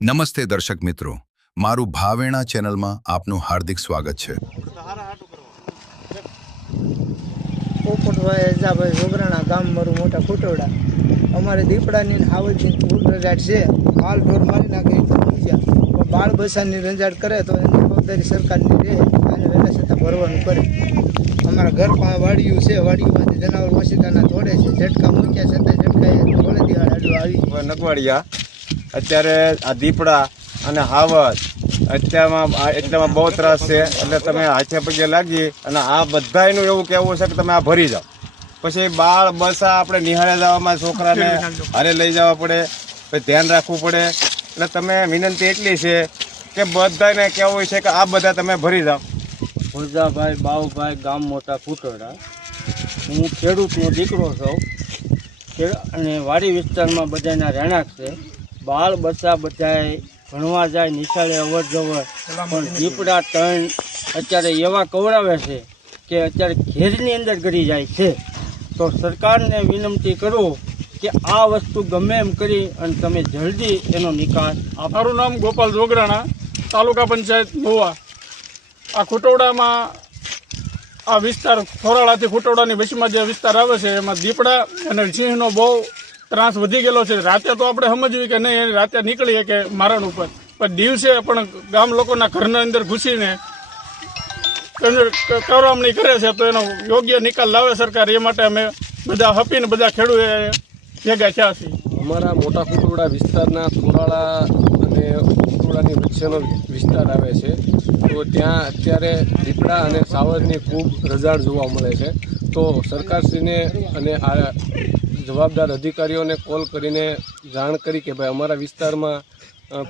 નમસ્તે દર્શક મિત્રો, મારું ભાવેણા ચેનલમાં આપનું હાર્દિક સ્વાગત છે। પોપટભાઈ એજાભાઈ જોગરાણા ગામ મારું મોટા ફૂટોડા અમારે દીપડાની હાવજની ફૂલ રંજાડ છે। હાલ ઢોર મારી નાખે તો પૂછ્યા પણ બાળ બસાની રંજાડ કરે તો એની જવાબદારી સરકારની રહે અને વહેલા છતાં ભરવાનું કરે। અમારા ઘર પાસે વાડિયું છે, વાડિયુંમાંથી જનાવર ઓશિતાના તોડે છે, ઝટકા મૂક્યા છતાં ઝટકાએ થોડે દિવાળ આડું આવી નગવાડિયા અત્યારે આ દીપડા અને હાવજ એટલામાં બહુ ત્રાસ છે। એટલે તમે હાથે પગે લાગી અને આ બધાયનું એવું કહેવું છે કે તમે આ ભરી જાઓ, પછી બાળ બસા આપણે નિહાળે જવામાં છોકરાને હારે લઈ જવા પડે, પછી ધ્યાન રાખવું પડે। એટલે તમે વિનંતી એટલી છે કે બધાને કહેવું છે કે આ બધા તમે ભરી જાઓ। ભોજાભાઈ બાવભાઈ ગામ મોટા ફૂટોડા, હું ખેડૂતનો દીકરો છું અને વાડી વિસ્તારમાં બધાના રહેણાંક છે। બાળ બચ્ચા બધાએ ભણવા જાય, નિશાળે અવર જવર, પણ દીપડા ત્રણ અત્યારે એવા કવડાવે છે કે અત્યારે ઘેરની અંદર ગળી જાય છે। તો સરકારને વિનંતી કરું કે આ વસ્તુ ગમે એમ કરી અને તમે જલ્દી એનો નિકાલ આપો। મારું નામ ગોપાલ જોગરાણા, તાલુકા પંચાયત મોવા। આ ખુટોડામાં આ વિસ્તાર થોરાળાથી ખુટોડાની વચમાં જે વિસ્તાર આવે છે એમાં દીપડા અને સિંહનો બહુ ત્રાસ વધી ગયેલો છે। રાતે તો આપણે સમજવી કે નહીં, રાતે નીકળીએ કે મારણ ઉપર, પણ દિવસે પણ ગામ લોકોના ઘરના અંદર ઘૂસીને કરવામણી કરે છે। તો એનો યોગ્ય નિકાલ લાવે સરકાર, એ માટે અમે બધા હપીને બધા ખેડૂતો ભેગા થયા છીએ। અમારા મોટા ખુટોડા વિસ્તારના થોરાળા અને ખુટોડાની વચ્ચેનો વિસ્તાર આવે છે, તો ત્યાં અત્યારે દીપડા અને સાવજની ખૂબ રજાડ જોવા મળે છે। તો સરકારશ્રીને અને આ જવાબદાર અધિકારીઓને કોલ કરીને જાણ કરી કે ભાઈ અમારા વિસ્તારમાં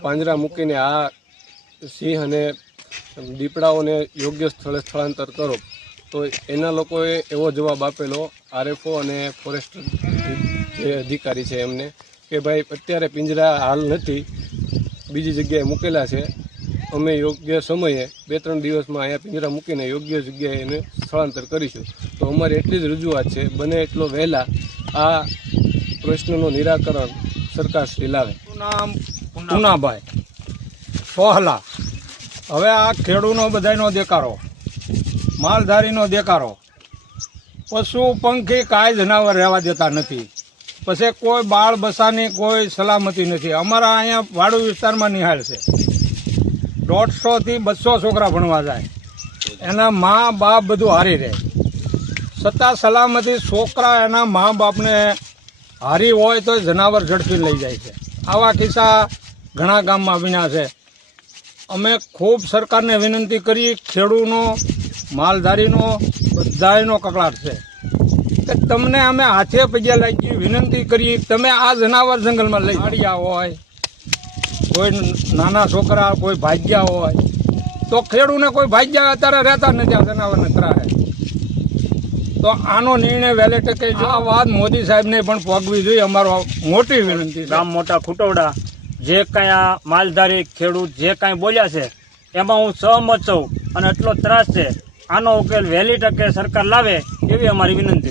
પાંજરા મૂકીને આ સિંહ અને દીપડાઓને યોગ્ય સ્થળે સ્થળાંતર કરો। તો એના લોકોએ એવો જવાબ આપેલો આરએફઓ અને ફોરેસ્ટ જે અધિકારી છે એમને કે ભાઈ અત્યારે પિંજરા હાલ નથી, બીજી જગ્યાએ મૂકેલા છે, અમે યોગ્ય સમયે 2-3 દિવસમાં અહીંયા પિંજરા મૂકીને યોગ્ય જગ્યાએ એને સ્થળાંતર કરીશું। તો અમારી એટલી જ રજૂઆત છે, બને એટલો વહેલા આ પ્રશ્નનું નિરાકરણ સરકારશ્રી લાવે। નામ પુનાભાઈ સોહલા। હવે આ ખેડૂનો બધાનો દેકારો, માલધારીનો દેકારો, પશુ પંખી કાંઈ જનાવર રહેવા દેતા નથી, પછી કોઈ બાળ બસાની કોઈ સલામતી નથી। અમારા અહીંયા વાડુ વિસ્તારમાં નિહાળ છે, 150 થી 200 છોકરા ભણવા જાય, એના મા બાપ બધું હારી રહે, છતાં સલામતી છોકરા એના મા બાપને હારી હોય તો જનાવર ઝડપી લઈ જાય છે। આવા કિસ્સા ઘણા ગામમાં બન્યા છે। અમે ખૂબ સરકારને વિનંતી કરી, ખેડૂનો માલધારીનો બધાયનો કકળાટ છે કે તમને અમે હાથે પગે લાગી વિનંતી કરી, તમે આ જનાવર જંગલમાં લઈ આવ્યા હોય, કોઈ નાના છોકરા કોઈ ભાગ્યા હોય તો ખેડૂને કોઈ ભાગ્યા અત્યારે રહેતા નથી આ જનાવરને ત્રાહે। તો આનો નિર્ણય વહેલે ટકે આ વાત મોદી સાહેબને પણ પહોંચવી જોઈએ, અમારો મોટી વિનંતી છે। ગામ મોટા ખુટોડા જે કાંઈ આ માલધારી ખેડૂત જે કાંઈ બોલ્યા છે એમાં હું સહમત છું અને એટલો ત્રાસ છે, આનો ઉકેલ વહેલી તકે સરકાર લાવે એવી અમારી વિનંતી।